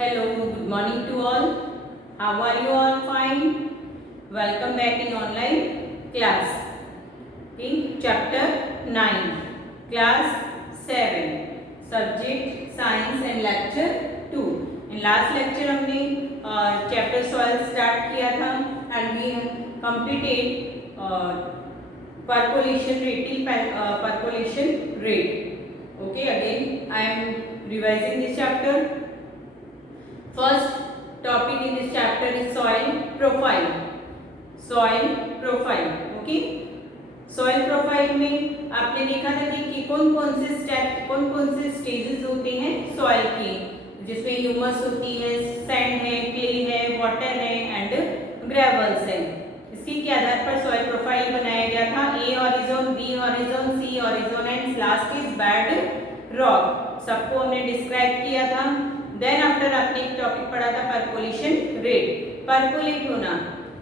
Hello, good morning to all. How are you all? Fine. Welcome back in online class. Okay, chapter 9, class 7, subject science and lecture 2. In last lecture हमने chapter soil start किया था and we completed percolation rate till percolation rate. Okay, again I am revising this chapter. First topic in this chapter is soil profile. Soil profile. Okay. Soil profile में आपने देखा था कि कौन कौन से स्टेप कौन कौन से स्टेजेस होते हैं सॉइल के, जिसमें ह्यूमस होती है, सैंड है, क्ले है, वाटर है एंड ग्रेवल्स है. इसके के आधार पर सॉइल प्रोफाइल बनाया गया था. A horizon, B horizon, C horizon and last is bedrock. सबको हमने डिस्क्राइब किया था. देन आफ्टर आपने एक टॉपिक पढ़ा था परकोलेशन रेट. परकोलेट होना,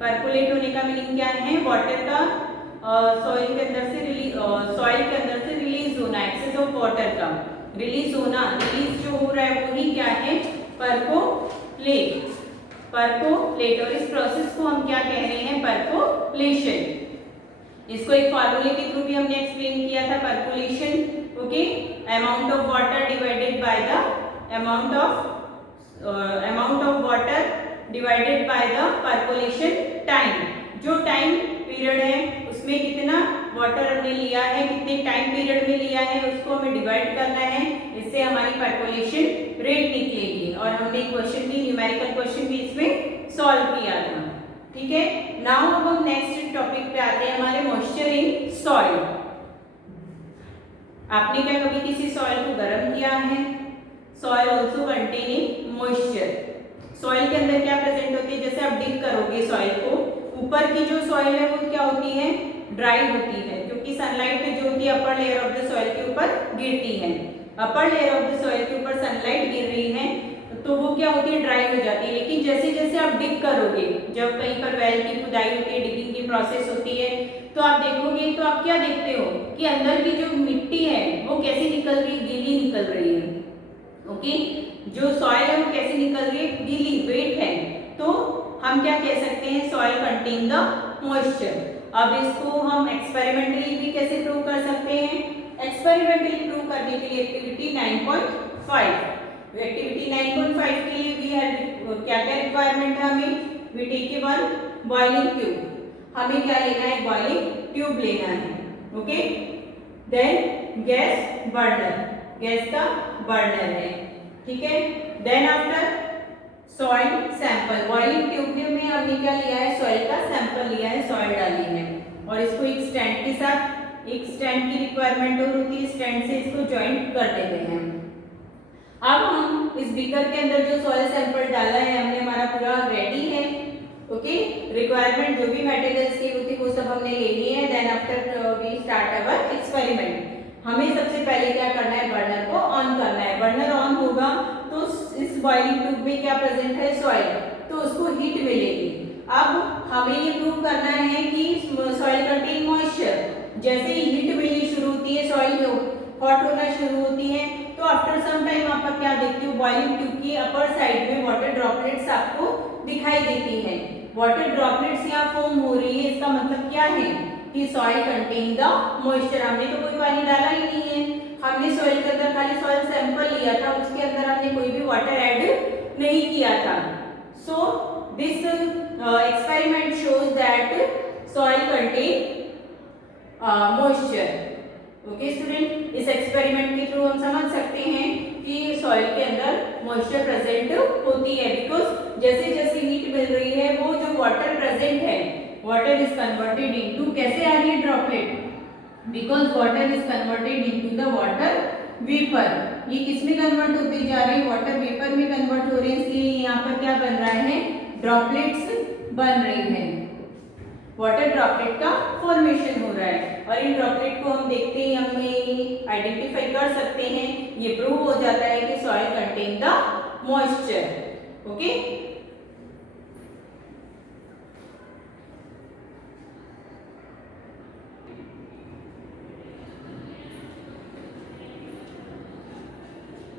परकोलेट होने का मीनिंग क्या है? वाटर का सॉइल के अंदर से रिलीज होना, एक्सेस ऑफ वाटर का रिलीज होना. रिलीज जो हो रहा है वही क्या है? परकोलेट. परकोलेट. और इस प्रोसेस को हम क्या कह रहे हैं? परकोलेशन. इसको एक फॉर्मूले के थ्रू भी हमने एक्सप्लेन किया था. Percolation, okay, amount of water divided by the amount of water divided by the percolation time. जो टाइम पीरियड है उसमें कितना वाटर हमने लिया है, कितने टाइम पीरियड में लिया है, उसको हमें डिवाइड करना है. इससे हमारी परकोलेशन रेट निकलेगी. और हमने क्वेश्चन भी, न्यूमेरिकल क्वेश्चन भी इसमें सॉल्व किया था. ठीक है. नाउ अब हम नेक्स्ट टॉपिक पे आते हैं, हमारे मॉइस्चर इन सॉइल. आपने क्या कभी किसी सॉइल को गर्म किया है? Soil also containing moisture. Soil के अंदर क्या प्रेजेंट होती है? जैसे आप डिग करोगे सॉइल को, ऊपर की जो सॉइल है वो क्या होती है? ड्राई होती है, क्योंकि सनलाइट जो होती है upper layer of the soil के ऊपर गिरती है. Upper layer of the soil के ऊपर सनलाइट गिर रही है तो वो क्या होती है? ड्राई हो जाती है. लेकिन जैसे जैसे आप डिग करोगे, जब कहीं पर वेल की खुदाई होती है, डिगिंग की प्रोसेस होती है, तो आप देखोगे तो आप क्या देखते हो कि अंदर की जो मिट्टी है वो कैसी निकल रही? गीली निकल रही है. ओके, जो सॉइल है वो कैसे निकल रही है? गीली, वेट है. तो हम क्या कह सकते हैं? Soil contain the moisture. अब इसको हम एक्सपेरिमेंटली भी कैसे प्रूव कर सकते हैं? एक्सपेरिमेंटली प्रूव करने के लिए एक्टिविटी 9.5. एक्टिविटी 9.5 के लिए वी हैव क्या क्या रिक्वायरमेंट है हमें? We take a one boiling tube. हमें क्या लेना है? बॉइलिंग ट्यूब लेना है. Okay. Then gas burner, gas का बर्नर है. ठीक है. Then after soil sample. Boiling tube में हमने क्या लिया है? सॉइल का सैंपल लिया है, सॉइल डाली है और इसको एक स्टैंड के साथ, एक स्टैंड की रिक्वायरमेंट और होती है, स्टैंड से इसको जॉइंट कर देते हैं. अब हम इस बीकर के अंदर जो सॉइल सैंपल डाला है हमने, हमारा पूरा रेडी है. ओके. रिक्वायरमेंट जो भी मटेरियल्स की होती वो सब हमने ले लिए हैं. Then after we start our experiment. हमें सबसे पहले क्या करना है? बर्नर को ऑन करना है. बर्नर ऑन होगा तो इस बॉइलिंग ट्यूब में क्या प्रेजेंट है? सॉइल. तो उसको हीट मिलेगी. अब हमें ये प्रूव करना है कि सॉइल कंटेन मॉइस्चर. जैसे ही हीट मिलनी शुरू होती है, सॉइल हॉट होना शुरू होती है, तो आफ्टर सम टाइम आप क्या देखते हो? बॉइलिंग ट्यूब की अपर साइड में वाटर ड्रॉपलेट्स आपको दिखाई देती है. वाटर ड्रॉपलेट्स यहाँ फॉर्म हो रही है. इसका मतलब क्या है? कि सॉइल कंटेन द मॉइस्चर. हमने तो कोई पानी डाला ही नहीं है. हमने सॉइल के अंदर खाली सॉइल सैंपल लिया था, उसके अंदर हमने कोई भी वाटर ऐड नहीं किया था. So this experiment shows that soil contain moisture. Okay student, इस एक्सपेरिमेंट के थ्रू हम समझ सकते हैं कि सॉइल के अंदर मॉइस्चर प्रेजेंट होती है. बिकॉज जैसे जैसे हीट मिल रही है वो जो वाटर प्रेजेंट है, वाटर इज कन्वर्टेड इनटू, कैसे आ रही है? Droplet. Because water is converted into the water vapour. ये किस में कन्वर्ट होते जा रहे हैं? वाटर वेपर में कन्वर्ट हो रहे हैं. इसलिए यहाँ पर क्या बन रहा है? ड्रॉपलेट्स बन रही हैं. वाटर ड्रॉपलेट का फॉर्मेशन हो रहा है. और इन ड्रॉपलेट को हम देखते ही हमें आइडेंटिफाई कर सकते हैं. ये प्रूव हो जाता है कि soil contain the moisture. Okay.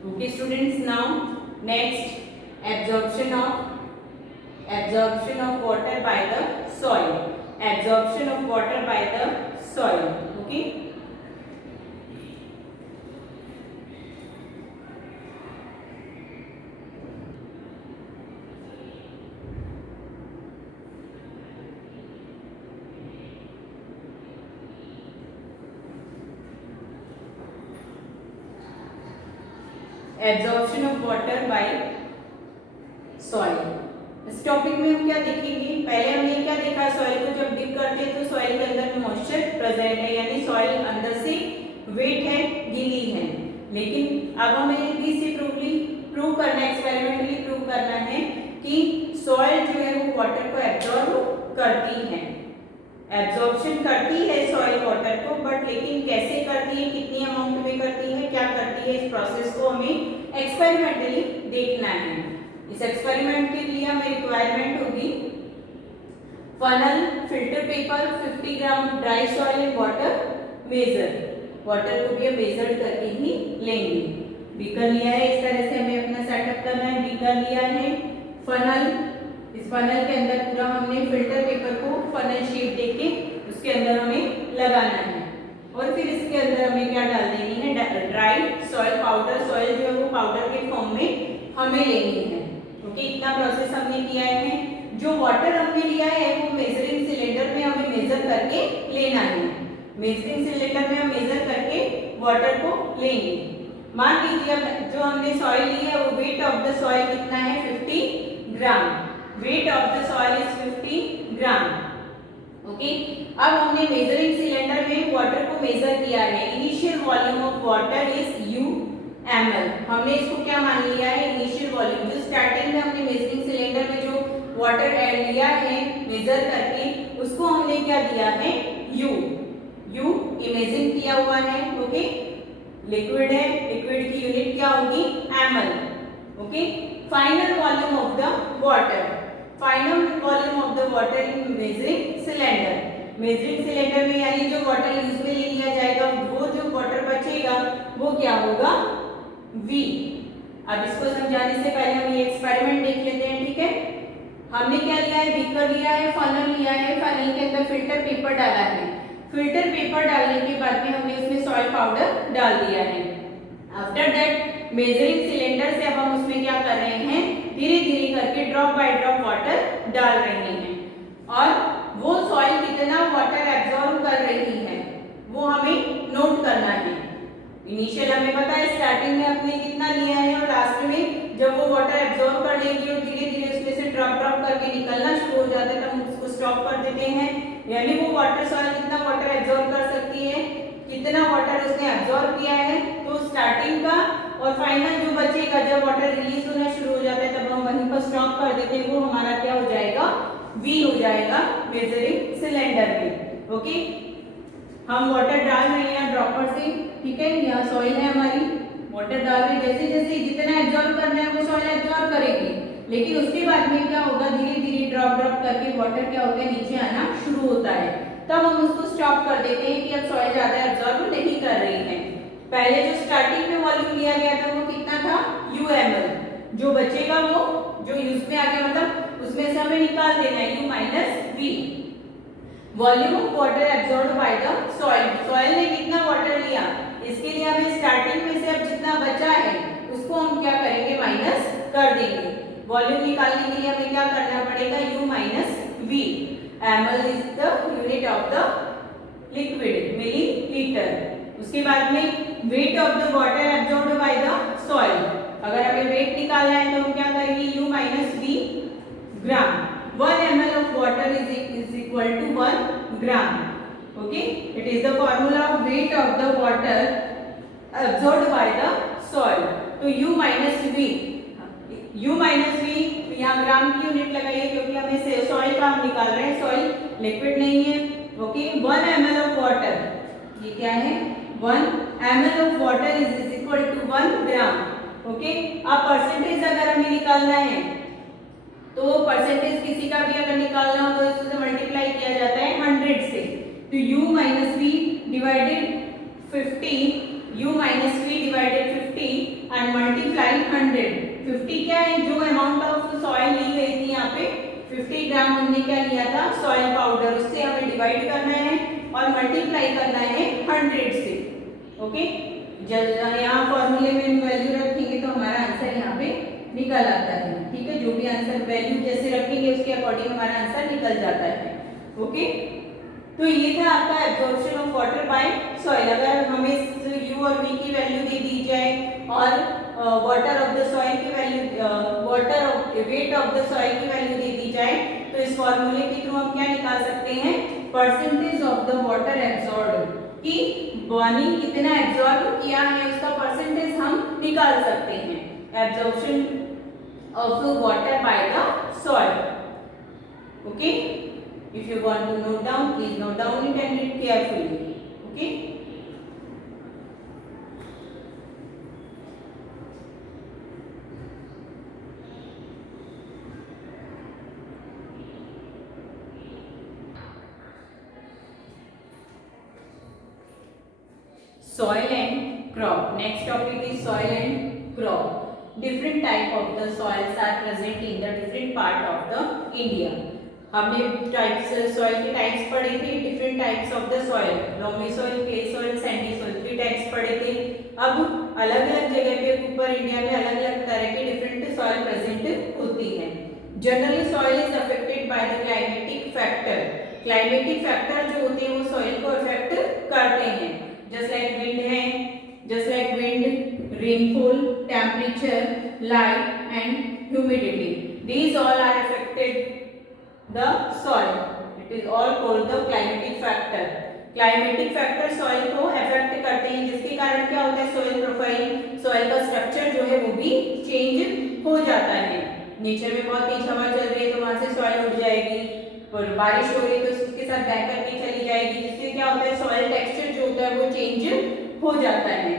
Okay students, now next absorption of water by the soil, absorption of water by the soil. Okay, absorption of water bye soil. इस टॉपिक में हम क्या देखेंगे, पहले हमने क्या देखा, सॉइल को जब डिप करते हैं तो सॉइल के अंदर मॉइस्चर प्रेजेंट है, यानी सॉइल अंदर से वेट है, गीली है। लेकिन अब हमें इसे प्रूव करना है, एक्सपेरिमेंटली प्रूव करना है कि सॉइल जो है वो वाटर को एब्जॉर्ब करती है, एब्जॉर्प्शन करती है सॉइल वाटर को, बट लेकिन कैसे करती है, कितनी अमाउंट में करती है, क्या करती है, इस प्रोसेस को हमें एक्सपेरिमेंटली देखना है। इस एक्सपेरिमेंट के लिए हमें रिक्वायरमेंट होगी funnel, filter paper, 50 gram dry soil in water, measure, water को भी हम मेजर करके ही लेंगे। बीकर लिया है, इस तरह से हमें अपना सेटअप करना है। बीकर लिया है, फनल, इस फनल के अंदर पूरा हमने फिल्टर पेपर को फनल शेप देके उसके अंदर हमें लगाना है, और फिर इसके अंदर हमें क्या डाल देनी है, ड्राई सॉइल पाउडर, सॉइल जो है वो पाउडर के फॉर्म में हमें लेनी है। ओके, इतना प्रोसेस हमने किया है। जो वाटर हमने लिया है वो मेजरिंग सिलेंडर में हमें मेजर करके लेना है, मेजरिंग सिलेंडर में हम मेजर करके वाटर को लेंगे। मान लीजिए जो हमने सॉइल ली है वो वेट ऑफ द सॉइल कितना है, 50 ग्राम, weight of the soil is 50 gram. Okay, अब हमने मेजरिंग सिलेंडर में वाटर को मेजर किया है। Initial volume of water is UmL, हमने इसको क्या मान लिया है, इनिशियल वॉल्यूम। जो स्टार्टिंग में हमने मेजरिंग सिलेंडर में जो वाटर ऐड लिया है मेजर करके, उसको हमने क्या दिया है, U इमेजिन किया हुआ है। ओके, लिक्विड है, लिक्विड की यूनिट क्या होगी, ml। Okay, final volume of the water, final volume of the water in measuring cylinder, measuring cylinder में यानी जो वाटर यूज में ले लिया जाएगा वो जो वाटर बचेगा वो क्या होगा, V। अब इसको समझाने से पहले हम ये एक्सपेरिमेंट देख लेते हैं। ठीक है, हमने क्या लिया है, बीकर लिया है, फनल लिया है, फनल के अंदर फिल्टर पेपर डाला है, फिल्टर पेपर डालने के बाद में हमने उसमें सॉइल पाउडर डाल दिया है। आफ्टर दैट मेजरिंग सिलेंडर से अब हम उसमें क्या कर रहे हैं, धीरे धीरे करके ड्रॉप बाय ड्रॉप वाटर डाल रहे हैं, और वो सॉइल कितना वाटर एब्जॉर्ब कर रही है वो हमें नोट करना है। इनिशियल हमें पता है स्टार्टिंग में अपने कितना लिया है, और लास्ट में जब वो वाटर एब्जॉर्ब कर लेगी और धीरे धीरे उसमें से ड्रॉप ड्रॉप करके निकलना शुरू हो जाता है, तब हम उसको स्टॉप कर देते हैं। यानी वो वाटर सॉइल कितना वाटर एब्जॉर्ब कर सकती है, कितना वाटर उसने एब्जॉर्ब किया है। तो स्टार्टिंग का और फाइनल जो बचेगा, जब वाटर रिलीज होना शुरू हो जाता है तब हम वहीं पर स्टॉप कर देते हैं, वो हमारा क्या हो जाएगा, V हो जाएगा मेजरिंग सिलेंडर में। ओके, हम वाटर डाल रहे हैं ड्रॉपर से। ठीक है, यहाँ सॉइल है हमारी, वाटर डाल रहे हैं, जैसे जैसे जितना एब्जॉर्ब करना है वो सॉइल एब्जॉर्ब करेगी, लेकिन उसके बाद में क्या होगा, धीरे धीरे ड्रॉप ड्रॉप करके वाटर क्या होगा, नीचे आना शुरू होता है। तब हम उसको स्टॉप कर देते हैं कि अब सॉइल ज्यादा एब्जॉर्ब नहीं कर रही है। पहले जो स्टार्टिंग में वॉल्यूम लिया गया था वो कितना था, UmL, जो बचेगा वो जो यूज में आ गया, मतलब उसमें से हमें निकाल देना है, U minus V। Volume of water absorb by the soil, soil ने कितना वाटर लिया, इसके लिए हमें स्टार्टिंग में से अब जितना बचा है उसको हम क्या करेंगे, माइनस कर देंगे। वॉल्यूम निकालने के लिए हमें क्या करना पड़ेगा, U minus V। ml is the unit of the liquid, millilitre. उसके बाद में weight of the water absorbed by the soil, अगर हमें वेट निकालना है तो हम क्या करेंगे, U minus V gram. 1 ml of water is equal to 1 gram. Okay, it is the formula of weight of the water absorbed by the soil. तो U minus V, U minus V यहाँ ग्राम की unit लगाइए क्योंकि हमें soil का हम निकाल रहे हैं, सॉइल लिक्विड नहीं है। ओके, 1 ml of water, ये क्या है, 1 ml of water is equal to 1 gram. Okay, अब परसेंटेज अगर हमें निकालना है तो परसेंटेज किसी का भी अगर निकालना हो तो इससे मल्टीप्लाई किया जाता है 100 से। तो U minus V divided 50, U minus V divided 50 and multiply 100। 50 क्या है, जो अमाउंट ऑफ सॉइल ली गई थी यहाँ पे 50 ग्राम हमने क्या लिया था सॉइल पाउडर, उससे हमें डिवाइड करना है और मल्टीप्लाई करना है 100 से। ओके, जब यहाँ फॉर्मूले में वैल्यू रखेंगे तो हमारा आंसर यहाँ पे निकल आता है। ठीक है, जो भी आंसर वैल्यू जैसे रखेंगे उसके अकॉर्डिंग हमारा आंसर निकल जाता है। ओके, तो ये था आपका absorption of water bye soil. अगर हमें यू और वी की वैल्यू दे दी जाए और वाटर ऑफ द सॉइल की value, water of weight of the soil की वैल्यू दे दी जाए तो इस फॉर्मूले के थ्रू हम क्या निकाल सकते हैं, percentage of the water absorb, कि पानी कितना एब्जॉर्ब किया है उसका परसेंटेज हम निकाल सकते हैं, absorption of water by the soil. Okay, if you want to note down, please note down it and read carefully. Okay, soil and crop. Next topic is soil and crop. Different type of the soils are present in the different part of the India. हमने types soil के types पढ़े थे, different types of the soil, loamy soil, clay soil, Sandy soil, 3 types पढ़े थे। अब अलग अलग जगह पे ऊपर इंडिया में अलग अलग तरह के डिफरेंट सॉइल प्रेजेंट होती है। Generally soil is affected by the climatic factor. Climatic factor जो होते हैं वो सॉइल को अफेक्ट करते हैं, जस्ट लाइक विंड है, just like wind, rainfall, temperature, light and humidity, these all are affected the soil. It is all called the climatic factor. Climatic factor soil को affect करते हैं, जिसके कारण क्या होता है, soil profile, soil का structure जो है वो भी change हो जाता है। नेचर में बहुत तेज हवा चल रही है तो वहां से soil उड़ जाएगी, और बारिश हो रही है तो उसके साथ बह करके चली जाएगी, जिससे क्या होता है, soil texture जो होता है वो change हो जाता है।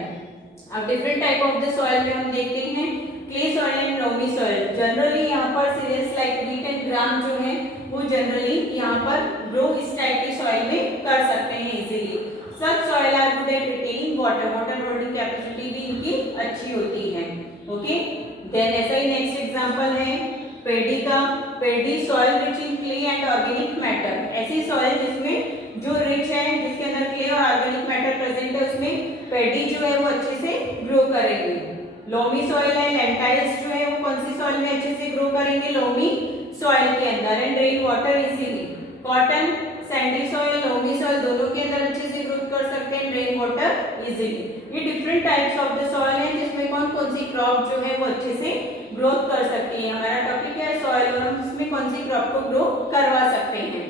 अब different type of the soil में हम देखते हैं clay soil and loamy soil. Generally यहाँ पर cereals like wheat and gram जो है वो जनरली यहाँ पर ग्रो इस टाइप की सॉइल में कर सकते हैं इजीली। सब soil are good at retaining water, water holding capacity भी इनकी अच्छी होती है। ओके, देन ऐसा ही नेक्स्ट एग्जांपल है पेडी का। Paddy soil rich in clay and organic matter, ऐसी सॉइल जिसमें जो रिच है, जिसके अंदर क्ले और ऑर्गेनिक मैटर प्रेजेंट है, उसमें पेडी जो है वो अच्छे से ग्रो करेंगे। लोमी सॉइल है, लेंटाइल्स जो है वो कौन सी सॉइल में अच्छे से ग्रो करेंगे, लोमी सॉइल के अंदर, and rain water easily. Cotton, Sandy soil, loamy soil दोनों के अंदर अच्छे से ग्रोथ कर सकते हैं, रेन वाटर इजीली। ये different types of the soil है जिसमें कौन कौन सी क्रॉप जो है वो अच्छे से ग्रोथ कर सकती है। हमारा टॉपिक है सॉइल और हम इसमें कौन सी क्रॉप को ग्रो करवा सकते हैं,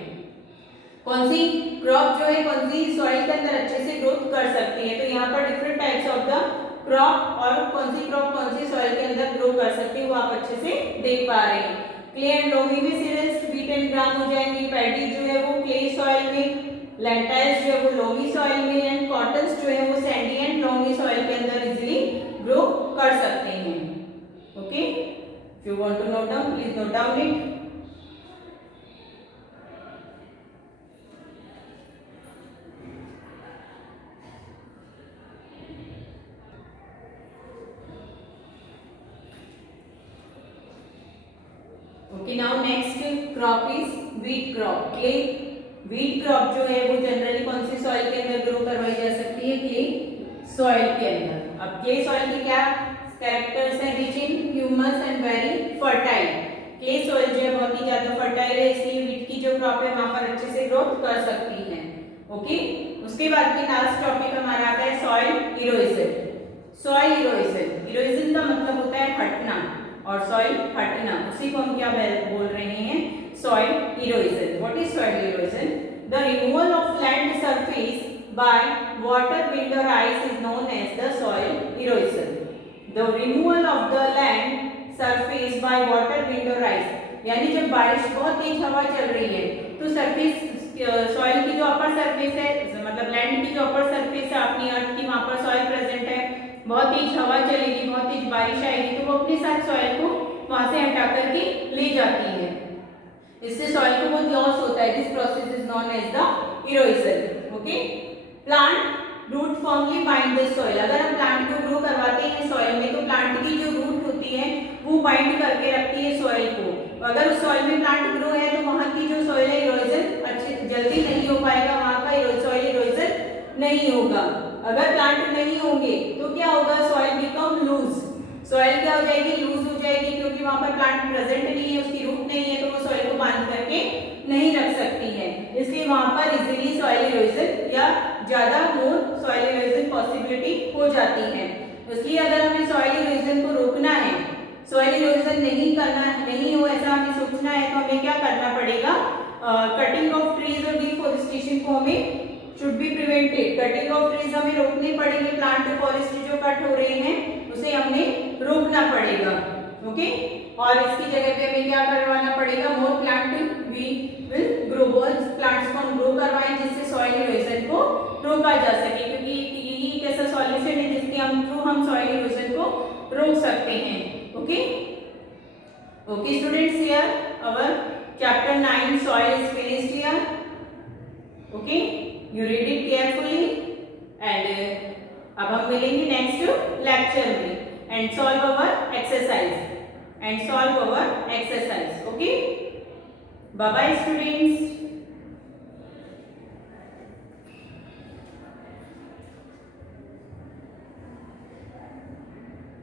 कौन सी क्रॉप जो है कौन सी सॉइल के अंदर अच्छे से ग्रोथ कर सकती है। तो यहाँ पर different types of the crop और कौन सी क्रॉप कौन सी सॉइल के अंदर ग्रो कर सकती है वो आप अच्छे से देख पा रहे हैं। क्ले एंड लोमी में सीरियल्स व्हीट एंड ग्राम हो जाएंगी, पैडी जो है वो क्ले सॉइल में, लेंटाइल्स जो है वो लोमी सॉइल में, एंड कॉटन्स जो है वो सैंडी एंड लोमी सॉइल के अंदर इजीली ग्रो कर सकते हैं। Okay, if you want to note down please note down it. Okay, now next crop is wheat crop. Clay wheat crop जो है वो जनरली कौन सी सॉइल के अंदर ग्रो करवाई जा सकती है, क्ले सॉइल के अंदर। अब क्ले सॉइल के क्या कैरेक्टर्स हैं, rich in humus and very fertile. Clay soil जो है बहुत ही ज्यादा फर्टाइल है, इसलिए व्हीट की जो क्रॉप है वहां पर अच्छे से ग्रोथ कर सकती है। ओके, उसके बाद की लास्ट टॉपिक हमारा आता है soil erosion. Soil erosion, erosion का मतलब होता है हटना और सॉइल हटना, उसी को हम क्या बोल रहे हैं, soil erosion. What is soil erosion? The removal of land surface by water, wind और ice is known as the soil erosion. The removal of the land surface by water, wind और आइस, यानी जब बारिश बहुत तेज हवा चल रही है तो सरफेस सॉइल की जो अपर सरफेस है, मतलब लैंड की जो अपर सरफेस है अपनी अर्थ की, वहां पर सॉइल प्रेजेंट है, बहुत तेज हवा चलेगी, बहुत तेज बारिश आएगी तो वो अपने साथ सॉइल को वहां से हटा करके ले जाती है, इससे सॉइल को बहुत लॉस होता है। This process is known as the erosion. Okay, plant root firmly bind the soil. अगर हम प्लांट को ग्रो करवाते हैं सॉइल में तो प्लांट की जो रूट होती होती है वो बाइंड करके रखती है सॉइल को। अगर उस सॉइल में प्लांट ग्रो है तो वहाँ की जो सॉइल है इरोजन अच्छे जल्दी नहीं हो पाएगा, वहाँ का सॉइल इरोजन नहीं होगा। अगर प्लांट नहीं होंगे तो क्या होगा, सॉइल बिकम लूज, सॉइल क्या हो जाएगी, लूज हो जाएगी, क्योंकि वहाँ पर प्लांट प्रेजेंट नहीं है, उसकी रूट नहीं है, तो वो सॉइल को बांध करके नहीं रख सकती है। इसलिए वहाँ पर इजीली सॉइल इरोजन या ज्यादा मोर सॉइल इरोजन पॉसिबिलिटी हो जाती है। इसलिए अगर हमें सॉइल इरोजन को रोकना है, सॉइल इरोजन नहीं हो ऐसा हमें सोचना है, तो हमें क्या करना पड़ेगा, कटिंग ऑफ ट्रीज और डिफॉरेस्टेशन को हमें should be prevented. Cutting of trees हमें रोकने पड़ेंगे, प्लांट फॉरेस्ट जो कट हो रहे हैं उसे हमें रोकना पड़ेगा। ओके, और इसकी जगह पे हमें क्या करवाना पड़ेगा, more plant we will grow, plants को हम ग्रो करवाएं जिससे सॉइल इरोजन को रोका जा सके, क्योंकि यही एक ऐसा सॉल्यूशन है जिसके थ्रू हम सॉइल इरोजन को रोक सकते हैं। Okay okay students, here our chapter 9 soil is finished here. Okay, you read it carefully and अब हम मिलेंगे नेक्स्ट लेक्चर में and solve our exercise okay, bye bye students.